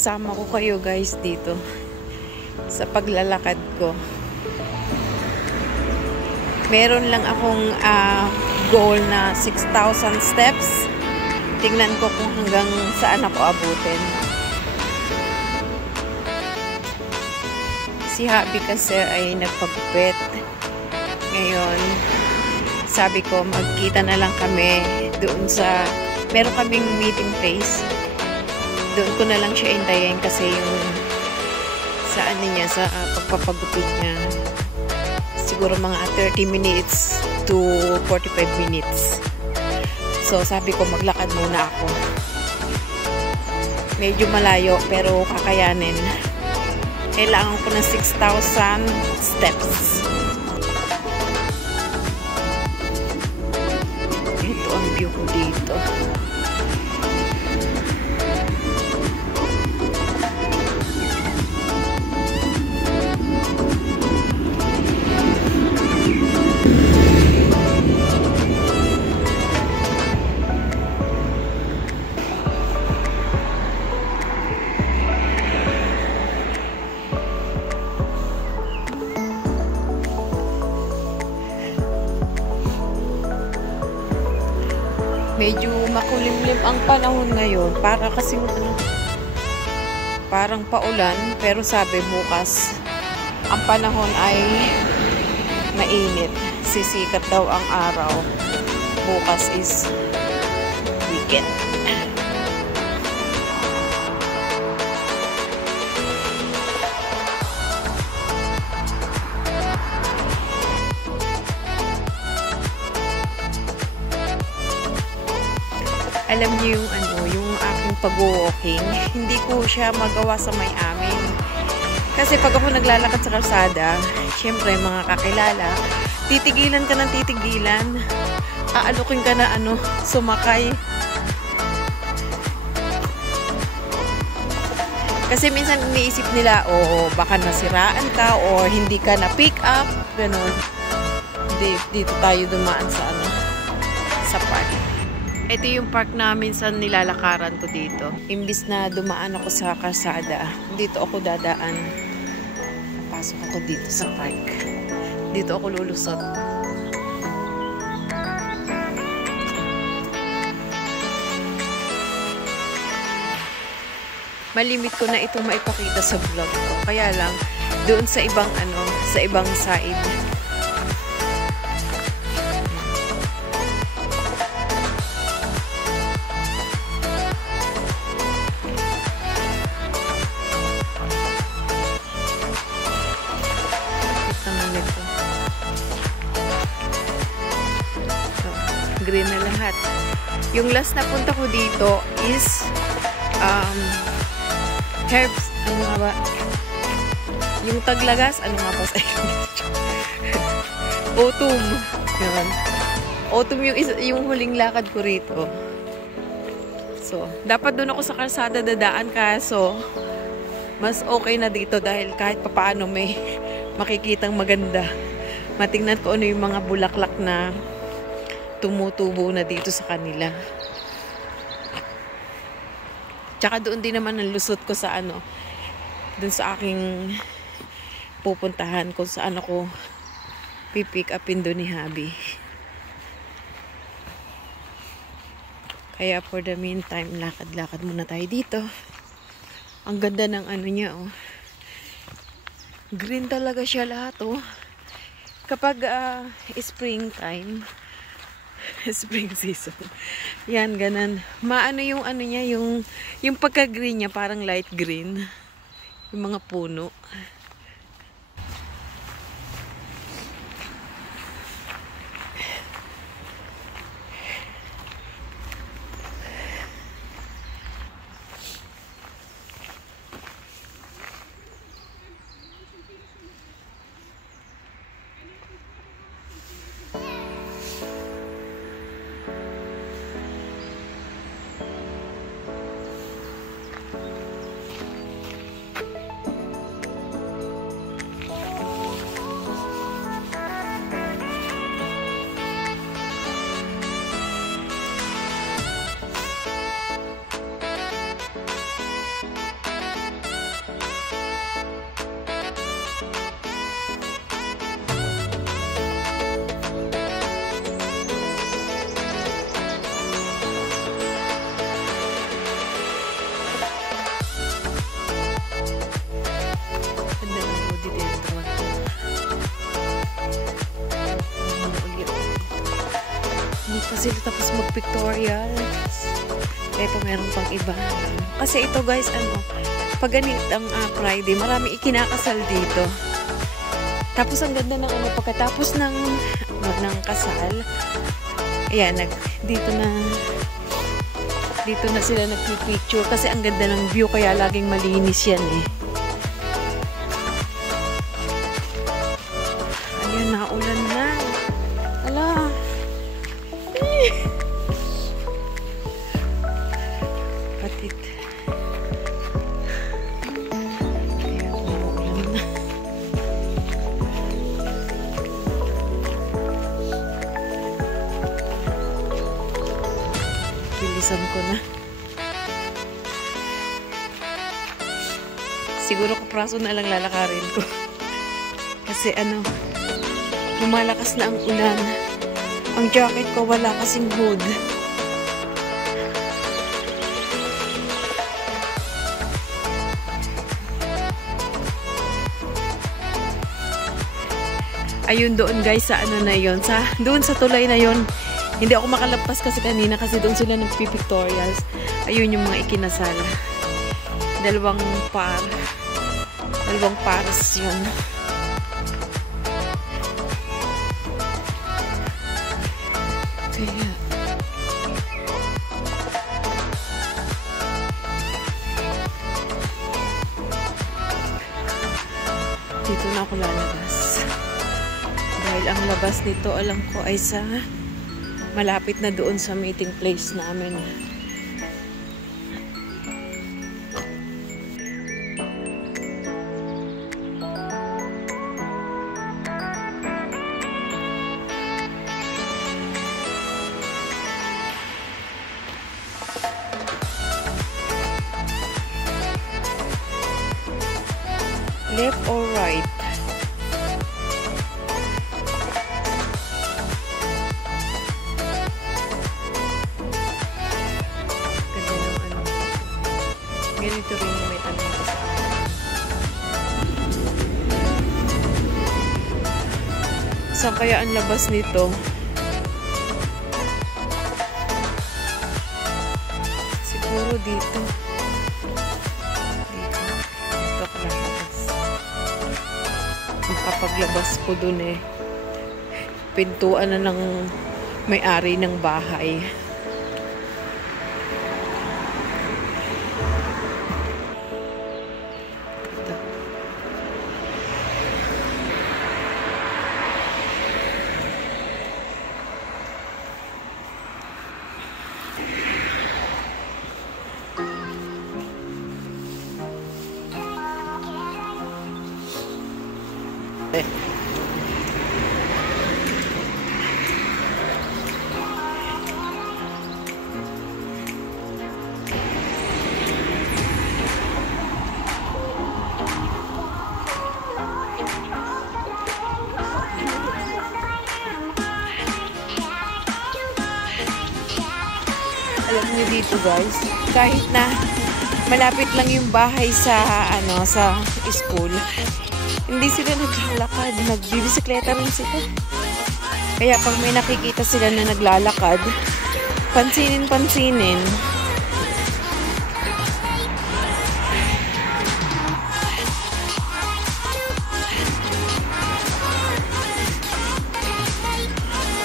Sama ko kayo guys dito sa paglalakad ko. Meron lang akong goal na 6,000 steps. Tingnan ko kung hanggang saan ako abutin. Si Habi kasi ay nagpagupit. Ngayon, sabi ko magkita na lang kami doon sa, meron kaming meeting place. Doon ko na lang siya hintayin kasi yung sa ano niya, sa pagpapagupit niya. Siguro mga 30 minutes to 45 minutes. So, sabi ko maglakad muna ako. Medyo malayo pero kakayanin. Kailangan ko ng 6,000 steps. Ito ang view ko dito. Medyo makulimlim ang panahon ngayon. Para kasing parang paulan. Pero sabi bukas, ang panahon ay mainit. Sisikat daw ang araw. Bukas is weekend. Alam niyo yung yung aking pag-walking, hindi ko siya magawa sa may amin. Kasi pag ako naglalakad sa kalsada, syempre mga kakilala, titigilan ka ng titigilan, aalukin ka na sumakay. Kasi minsan iniisip nila, baka nasiraan ka or hindi ka na pick up, ganun. Dito tayo dumaan sa park. Ito yung park namin sa nilalakaran ko dito. Imbis na dumaan ako sa kalsada, dito ako dadaan. Pasok ako dito sa park. Dito ako lulusot. Malimit ko na itong maipakita sa vlog ko. Kaya lang, doon sa ibang sa ibang side. Green na lahat. Yung last na punta ko dito is herbs, nga ba? Yung taglagas, nga pa sa autumn. Yun. Autumn yung huling lakad ko rito. So, dapat doon ako sa kalsada dadaan kaso mas okay na dito dahil kahit papaano may makikitang maganda. Matingnan ko ano yung mga bulaklak na tumutubo na dito sa kanila. Tsaka doon din naman ang lusot ko sa doon sa aking pupuntahan kung saan ako pipick upin doon ni Habi. Kaya for the meantime, lakad-lakad muna tayo dito. Ang ganda ng niya, Green talaga siya lahat, Kapag springtime, spring season. Yan, ganun. Maano yung niya, yung pagka-green niya, parang light green. Yung mga puno. Kasi tapos mag-pictorial. Ito meron pang iba. Kasi ito guys, pag ganitang Friday, marami ikinakasal dito. Tapos ang ganda ng pagkatapos ng kasal, ayan, dito na sila nagpipicture kasi ang ganda ng view kaya laging malinis yan eh. Ayan, naulan na. Ala. Patit. Ayan, naulan na. Bilisan ko na. Siguro kapraso na lang lalakarin ko. Kasi lumalakas na ang ulan. Ang jacket ko wala kasing hood. Ayun doon guys sa na yon, doon sa tulay na yon. Hindi ako makalagpas kasi kanina kasi doon sila nagpipictorials. Ayun yung mga ikinasal. Dalawang pares yun. Kaya dito na ako lalabas. Dahil ang labas nito alam ko ay sa malapit na doon sa meeting place namin. Left or right? Ganito rin yung may tanong ko sa akin. Saan kaya ang labas nito? Siguro dito. Dito ko labas. Makapaglabas ko dun eh. Pintuan na ng may-ari ng bahay. Alam niyo dito guys, kahit na malapit lang yung bahay sa sa school, hindi sila naglalakad, nagbibisikleta rin sila. Kaya pag may nakikita sila na naglalakad, pansinin.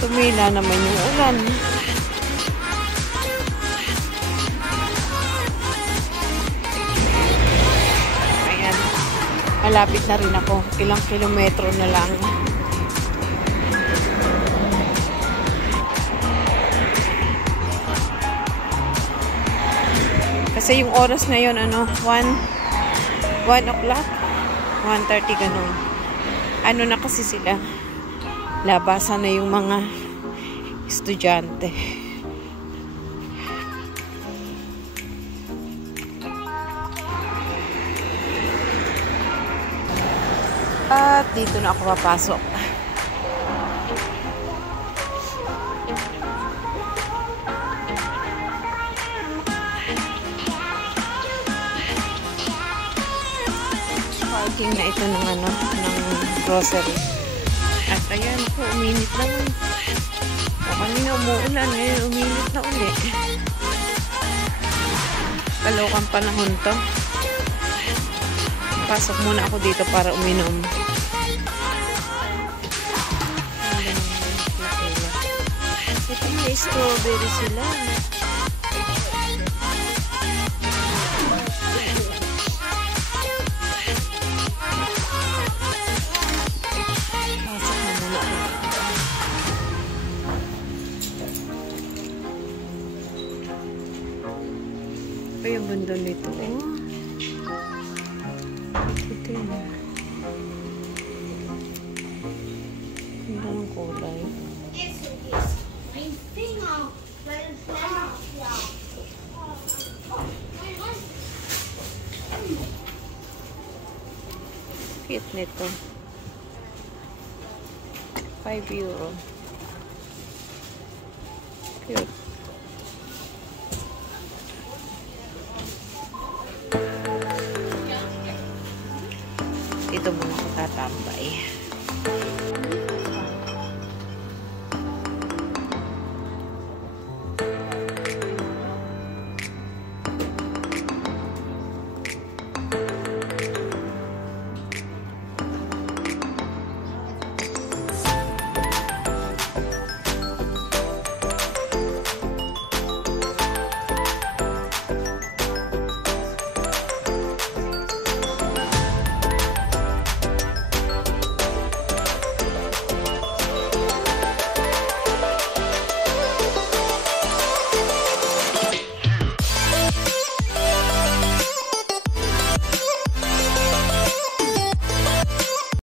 Tumila naman yung ulan. Malapit na rin ako. Ilang kilometro na lang. Kasi yung oras na yun, 1 o'clock? 1:30 ganun. Na kasi sila. Labasan na yung mga estudyante. At dito na ako papasok. Parking na ito ng ng grocery. At ayan po, uminit naman. Kanina umuulan ngayon, uminit na uli. Kalokang panahon to. Pasok muna ako dito para uminom. Ito may strawberry sila. Pasok na muna ako. Ito yung bundol nito. Oh. Ito yun. Ganda ng kulay. Cute nito. 5 euro. Cute.